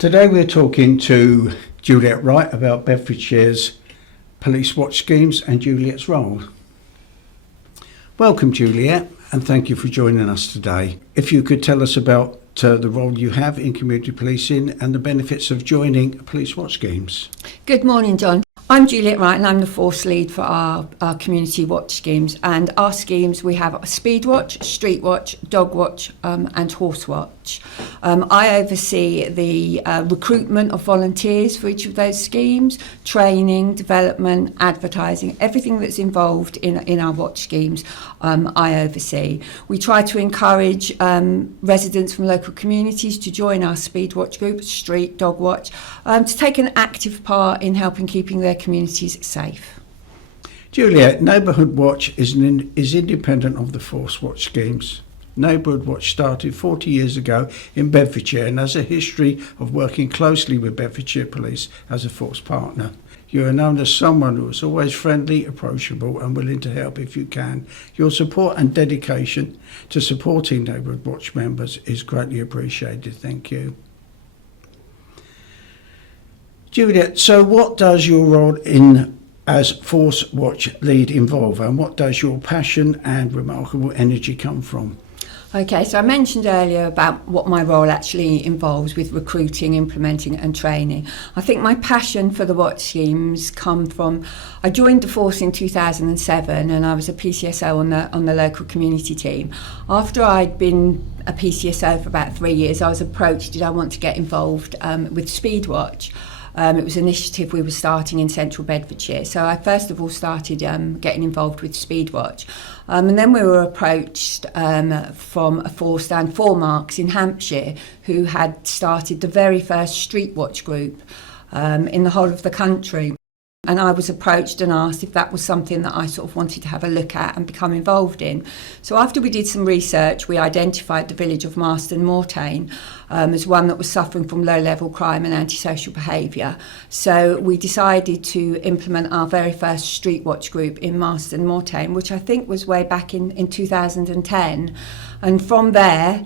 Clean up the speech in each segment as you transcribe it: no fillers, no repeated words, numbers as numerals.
Today we're talking to Juliet Wright about Bedfordshire's police watch schemes and Juliet's role. Welcome, Juliet, and thank you for joining us today. If you could tell us about the role you have in community policing and the benefits of joining police watch schemes. Good morning, John. I'm Juliet Wright and I'm the force lead for our community watch schemes. And our schemes, we have speed watch, street watch, dog watch and horse watch. I oversee the recruitment of volunteers for each of those schemes, training, development, advertising, everything that's involved in our watch schemes, I oversee. We try to encourage residents from local communities to join our speed watch group, street, dog watch, to take an active part in helping keeping their communities safe. Juliet, Neighbourhood Watch is independent of the force watch schemes. Neighbourhood Watch started 40 years ago in Bedfordshire and has a history of working closely with Bedfordshire Police as a force partner. You are known as someone who is always friendly, approachable and willing to help if you can. Your support and dedication to supporting Neighbourhood Watch members is greatly appreciated. Thank you. Juliet, so what does your role as Force Watch lead involve, and what does your passion and remarkable energy come from? Okay, so I mentioned earlier about what my role actually involves with recruiting, implementing and training. I think my passion for the watch schemes come from, I joined the force in 2007 and I was a PCSO on the local community team. After I'd been a PCSO for about 3 years, I was approached, did I want to get involved with Speed Watch? It was an initiative we were starting in central Bedfordshire. So I first of all started getting involved with Speedwatch. And then we were approached from a force down 4 Marks in Hampshire who had started the very first street watch group in the whole of the country. And I was approached and asked if that was something that I sort of wanted to have a look at and become involved in. So after we did some research, we identified the village of Marston Mortain as one that was suffering from low-level crime and antisocial behaviour. So we decided to implement our very first street watch group in Marston Mortain, which I think was way back in 2010. And from there,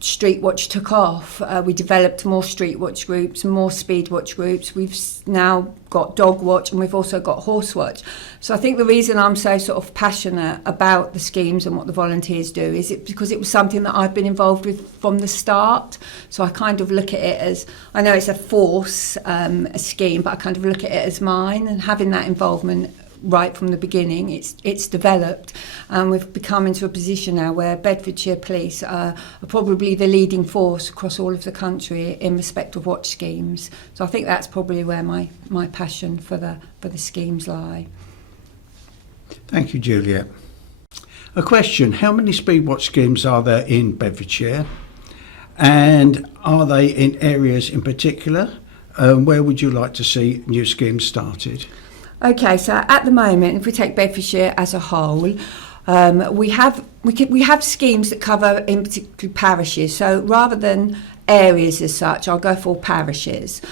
Street Watch took off. We developed more Street Watch groups, more Speed Watch groups. We've now got Dog Watch and we've also got Horse Watch. So I think the reason I'm so sort of passionate about the schemes and what the volunteers do is because it was something that I've been involved with from the start. So I kind of look at it as, I know it's a force, a scheme, but I kind of look at it as mine, and having that involvement right from the beginning, it's developed, and we've become into a position now where Bedfordshire Police are probably the leading force across all of the country in respect of watch schemes. So I think that's probably where my passion for the schemes lie. Thank you, Juliet. A question: how many speed watch schemes are there in Bedfordshire, and are they in areas in particular? Where would you like to see new schemes started? Okay, so at the moment, if we take Bedfordshire as a whole, we have schemes that cover in particular parishes. So rather than areas as such, I'll go for parishes.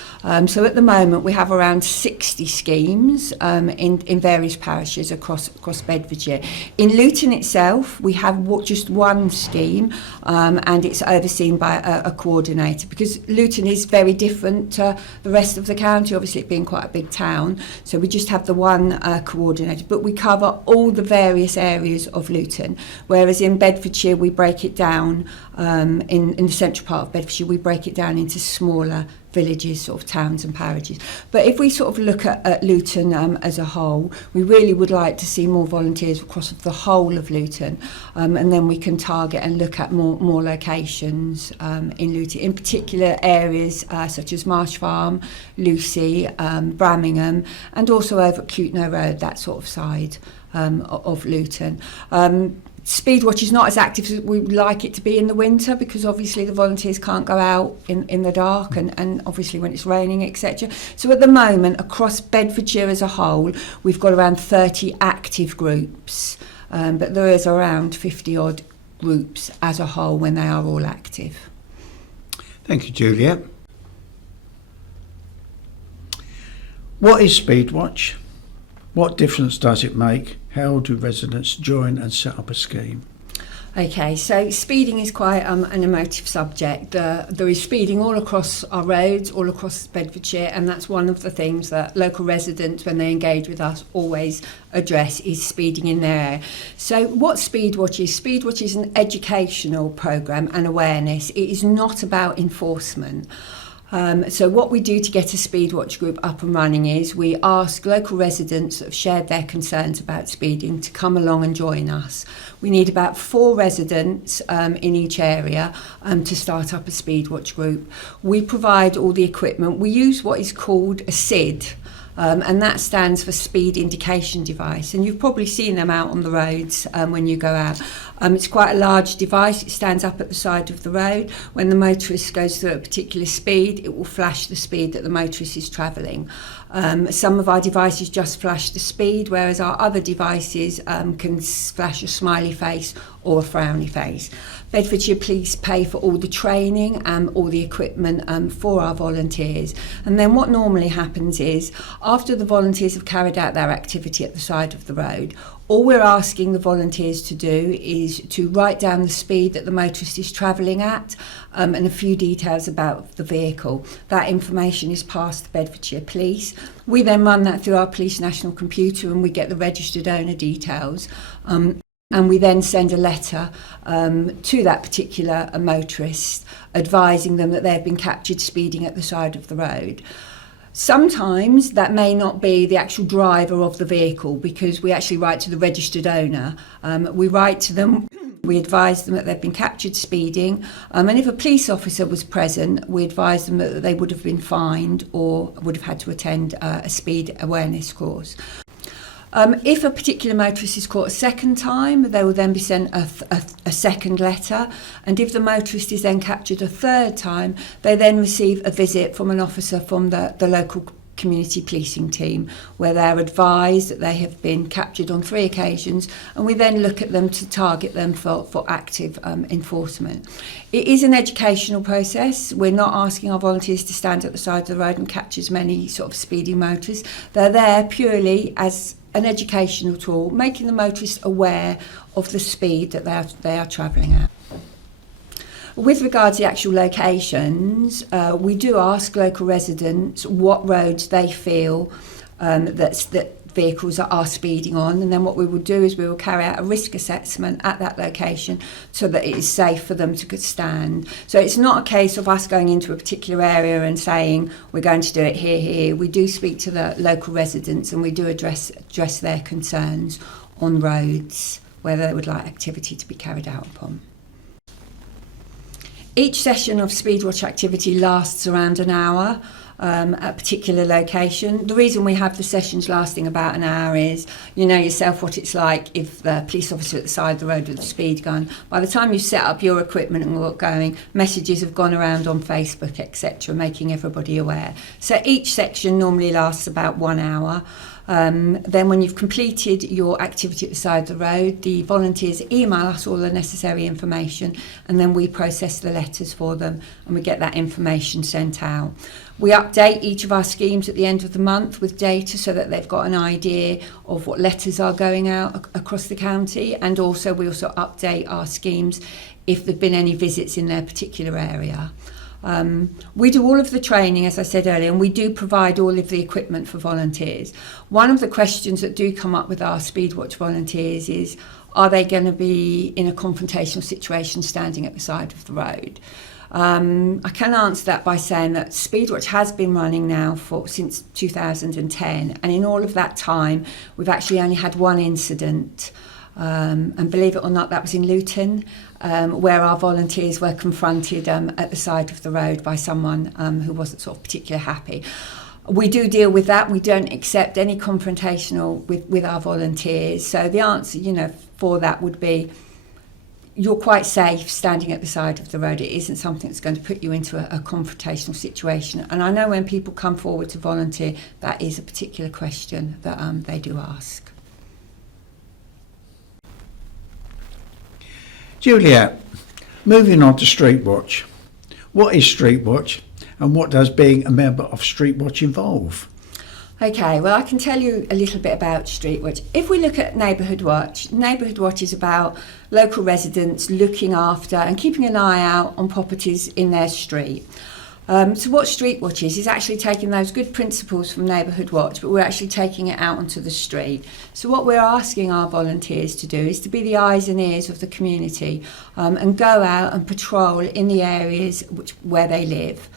So at the moment we have around 60 schemes in various parishes across Bedfordshire. In Luton itself, we have just one scheme, and it's overseen by a coordinator, because Luton is very different to the rest of the county, obviously it being quite a big town. So we just have the one coordinator, but we cover all the various areas of Luton. Whereas in Bedfordshire, we break it down in the central part of Bedfordshire, we break it down into smaller villages, sort of towns and parishes. But if we sort of look at Luton as a whole, we really would like to see more volunteers across the whole of Luton, and then we can target and look at more locations in Luton, in particular areas such as Marsh Farm, Lucy, Brammingham, and also over at Cutno Road, that sort of side of Luton. Speedwatch is not as active as we would like it to be in the winter, because obviously the volunteers can't go out in the dark and obviously when it's raining, etc. So at the moment, across Bedfordshire as a whole, we've got around 30 active groups, but there is around 50 odd groups as a whole when they are all active. Thank you, Juliet. What is Speedwatch? What difference does it make? How do residents join and set up a scheme? Okay, so speeding is quite an emotive subject. There is speeding all across our roads, all across Bedfordshire, and that's one of the things that local residents, when they engage with us, always address is speeding in their area. So what Speedwatch is? Speedwatch is an educational programme and awareness. It is not about enforcement. So what we do to get a Speedwatch group up and running is we ask local residents that have shared their concerns about speeding to come along and join us. We need about 4 residents in each area to start up a Speedwatch group. We provide all the equipment. We use what is called a SID. And that stands for speed indication device, and you've probably seen them out on the roads when you go out. It's quite a large device. It stands up at the side of the road. When the motorist goes through a particular speed, it will flash the speed that the motorist is travelling. Some of our devices just flash the speed, whereas our other devices can flash a smiley face or a frowny face. Bedfordshire Police pay for all the training and all the equipment for our volunteers. And then what normally happens is, after the volunteers have carried out their activity at the side of the road, all we're asking the volunteers to do is to write down the speed that the motorist is travelling at and a few details about the vehicle. That information is passed to Bedfordshire Police. We then run that through our Police National Computer and we get the registered owner details. And we then send a letter to that particular motorist advising them that they've been captured speeding at the side of the road. Sometimes that may not be the actual driver of the vehicle, because we actually write to the registered owner. We write to them, we advise them that they've been captured speeding, and if a police officer was present, we advise them that they would have been fined or would have had to attend a speed awareness course. If a particular motorist is caught a second time, they will then be sent a second letter, and if the motorist is then captured a third time, they then receive a visit from an officer from the local community policing team, where they're advised that they have been captured on 3 occasions, and we then look at them to target them for active enforcement. It is an educational process. We're not asking our volunteers to stand at the side of the road and catch as many sort of speeding motorists. They're there purely as an educational tool, making the motorists aware of the speed that they are travelling at. With regards to the actual locations, we do ask local residents what roads they feel that vehicles are speeding on, and then what we will do is we will carry out a risk assessment at that location so that it is safe for them to stand. So it's not a case of us going into a particular area and saying we're going to do it here. We do speak to the local residents and we do address their concerns on roads where they would like activity to be carried out upon. Each session of Speedwatch activity lasts around an hour. At a particular location. The reason we have the sessions lasting about an hour is, you know yourself what it's like if the police officer at the side of the road with a speed gun, by the time you set up your equipment and got going, messages have gone around on Facebook, etc., making everybody aware. So each section normally lasts about 1 hour. Then when you've completed your activity at the side of the road, the volunteers email us all the necessary information, and then we process the letters for them and we get that information sent out. We update each of our schemes at the end of the month with data so that they've got an idea of what letters are going out across the county, and also we also update our schemes if there've been any visits in their particular area. We do all of the training, as I said earlier, and we do provide all of the equipment for volunteers. One of the questions that do come up with our Speedwatch volunteers is, are they going to be in a confrontational situation standing at the side of the road? I can answer that by saying that Speedwatch has been running now since 2010, and in all of that time we've actually only had 1 incident, and believe it or not, that was in Luton, where our volunteers were confronted at the side of the road by someone who wasn't sort of particularly happy. We do deal with that. We don't accept any confrontational with our volunteers. So the answer, for that would be, you're quite safe standing at the side of the road. It isn't something that's going to put you into a confrontational situation. And I know when people come forward to volunteer, that is a particular question that they do ask. Juliet, moving on to Streetwatch. What is Streetwatch and what does being a member of Streetwatch involve? Okay, well, I can tell you a little bit about Street Watch. If we look at Neighbourhood Watch is about local residents looking after and keeping an eye out on properties in their street. So what Street Watch is actually taking those good principles from Neighbourhood Watch, but we're actually taking it out onto the street. So what we're asking our volunteers to do is to be the eyes and ears of the community, and go out and patrol in the areas where they live.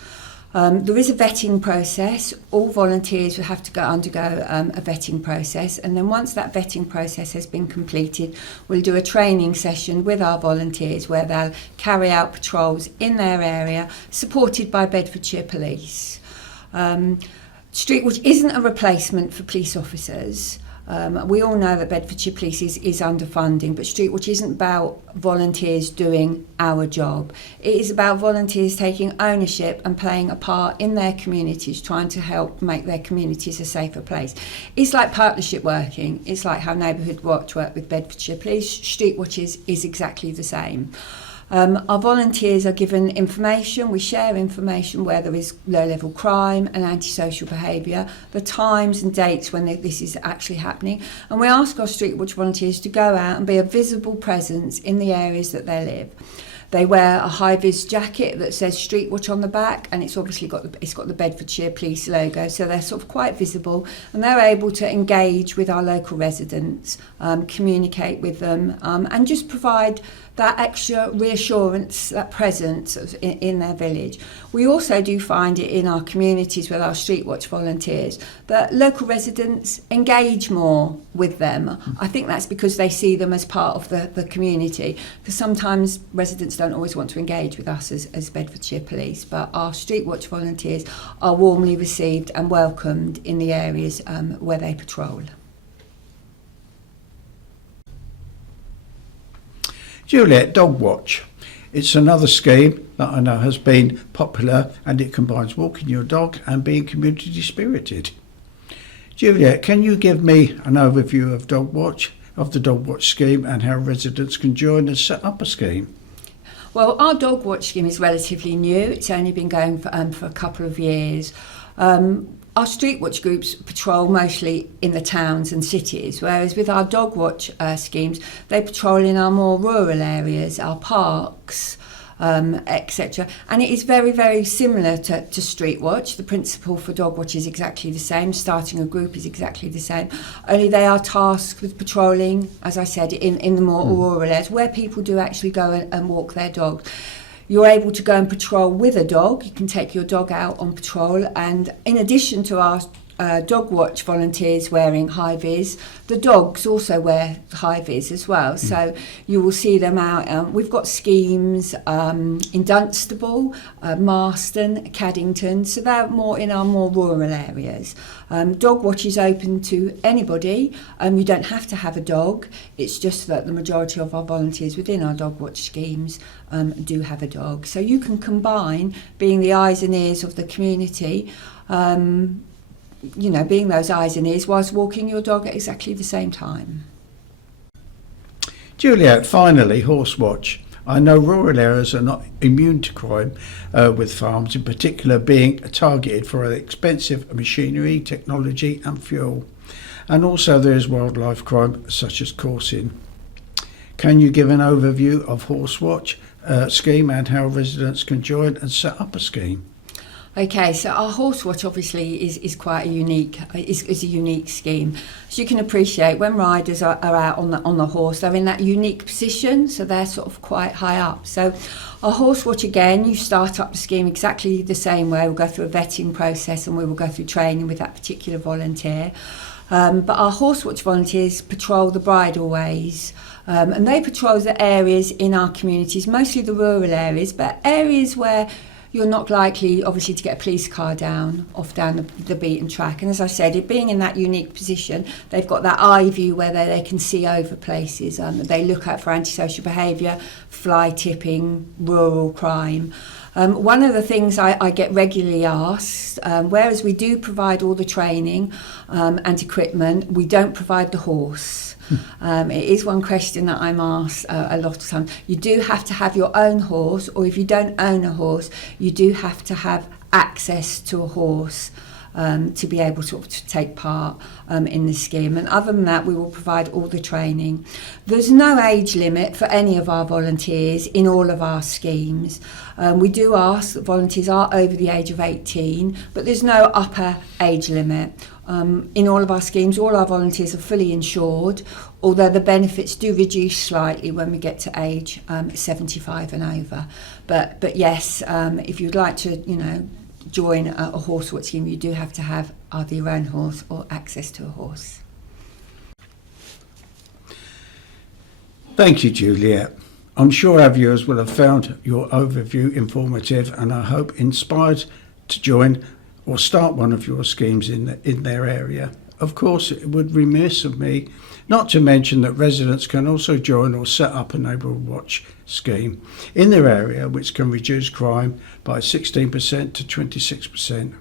There is a vetting process. All volunteers will have to undergo a vetting process, and then once that vetting process has been completed, we'll do a training session with our volunteers where they'll carry out patrols in their area, supported by Bedfordshire Police. Street Watch isn't a replacement for police officers. We all know that Bedfordshire Police is underfunding, but Street Watch isn't about volunteers doing our job. It is about volunteers taking ownership and playing a part in their communities, trying to help make their communities a safer place. It's like partnership working. It's like how Neighbourhood Watch work with Bedfordshire Police. Street Watch is exactly the same. Our volunteers are given information. We share information where there is low-level crime and antisocial behaviour, the times and dates when this is actually happening, and we ask our Street Watch volunteers to go out and be a visible presence in the areas that they live. They wear a high-vis jacket that says Street Watch on the back, and it's obviously got the Bedfordshire Police logo, so they're sort of quite visible, and they're able to engage with our local residents, communicate with them, and just provide that extra reassurance, that presence in their village. We also do find it in our communities with our Street Watch volunteers that local residents engage more with them. I think that's because they see them as part of the community, because sometimes residents don't always want to engage with us as Bedfordshire Police, but our Street Watch volunteers are warmly received and welcomed in the areas where they patrol. Juliet, Dog Watch. It's another scheme that I know has been popular, and it combines walking your dog and being community spirited. Juliet, can you give me an overview of the Dog Watch scheme, and how residents can join and set up a scheme? Well, our Dog Watch scheme is relatively new. It's only been going for a couple of years. Our Street Watch groups patrol mostly in the towns and cities, whereas with our Dog Watch schemes, they patrol in our more rural areas, our parks, etc. And it is very, very similar to Street Watch. The principle for Dog Watch is exactly the same. Starting a group is exactly the same. Only they are tasked with patrolling, as I said, in the more rural areas, where people do actually go and walk their dogs. You're able to go and patrol with a dog. You can take your dog out on patrol, and in addition to our Dog Watch volunteers wearing high-vis, the dogs also wear high-vis as well. So you will see them out. We've got schemes in Dunstable, Marston, Caddington, so they're more in our more rural areas. Dog Watch is open to anybody. You don't have to have a dog. It's just that the majority of our volunteers within our Dog Watch schemes do have a dog. So you can combine being the eyes and ears of the community, being those eyes and ears whilst walking your dog at exactly the same time. Juliet, finally, Horse Watch. I know rural areas are not immune to crime, with farms in particular being targeted for expensive machinery, technology and fuel. And also there is wildlife crime such as coursing. Can you give an overview of Horse Watch scheme and how residents can join and set up a scheme? Okay, so our Horse Watch obviously is quite a unique scheme. As you can appreciate, when riders are out on the horse, they're in that unique position, so they're sort of quite high up. So our Horse Watch, again, you start up the scheme exactly the same way. We'll go through a vetting process and we will go through training with that particular volunteer. But our Horse Watch volunteers patrol the bridleways, and they patrol the areas in our communities, mostly the rural areas, but areas where you're not likely, obviously, to get a police car down the beaten track. And as I said, it being in that unique position, they've got that eye view where they can see over places. They look out for antisocial behaviour, fly tipping, rural crime. One of the things I get regularly asked, whereas we do provide all the training and equipment, we don't provide the horse. It is one question that I'm asked a lot of times. You do have to have your own horse, or if you don't own a horse, you do have to have access to a horse. to be able to take part in the scheme. And other than that, we will provide all the training. There's no age limit for any of our volunteers in all of our schemes. We do ask that volunteers are over the age of 18, but there's no upper age limit. In all of our schemes, all our volunteers are fully insured, although the benefits do reduce slightly when we get to age 75 and over. But yes, if you'd like to, join a horse watch scheme, you do have to have either your own horse or access to a horse. Thank you, Juliet. I'm sure our viewers will have found your overview informative and I hope inspired to join or start one of your schemes in their area. Of course, it would be remiss of me not to mention that residents can also join or set up a Neighbourhood Watch scheme in their area, which can reduce crime by 16% to 26%.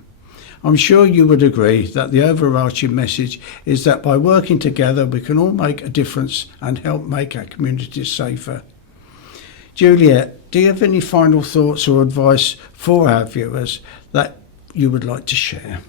I'm sure you would agree that the overarching message is that by working together we can all make a difference and help make our communities safer. Juliet, do you have any final thoughts or advice for our viewers that you would like to share?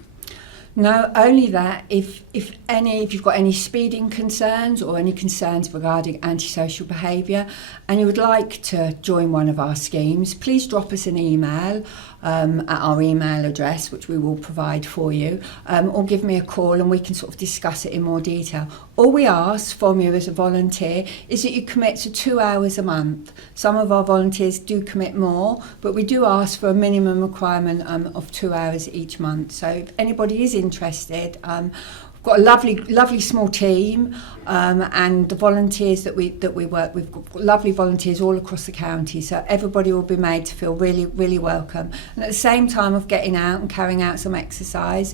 No, only that if you've got any speeding concerns or any concerns regarding antisocial behaviour and you would like to join one of our schemes, please drop us an email at our email address, which we will provide for you, or give me a call and we can sort of discuss it in more detail. All we ask from you as a volunteer is that you commit to 2 hours a month. Some of our volunteers do commit more, but we do ask for a minimum requirement of 2 hours each month. So if anybody is interested, we've got a lovely small team, and the volunteers that we work with, we've got lovely volunteers all across the county, so everybody will be made to feel really, really welcome. And at the same time of getting out and carrying out some exercise,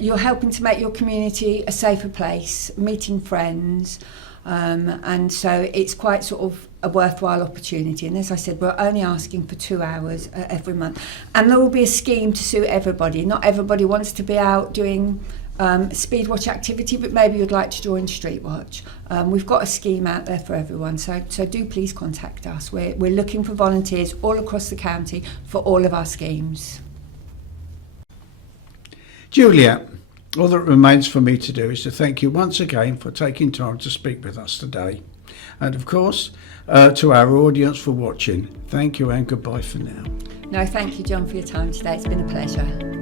you're helping to make your community a safer place, meeting friends, and so it's quite sort of a worthwhile opportunity. And as I said, we're only asking for 2 hours every month, and there will be a scheme to suit everybody. Not everybody wants to be out doing speed watch activity, but maybe you'd like to join Street Watch. We've got a scheme out there for everyone, so do please contact us. We're looking for volunteers all across the county for all of our schemes. Juliet, all that remains for me to do is to thank you once again for taking time to speak with us today. And of course, to our audience for watching, thank you and goodbye for now. No, thank you, John, for your time today. It's been a pleasure.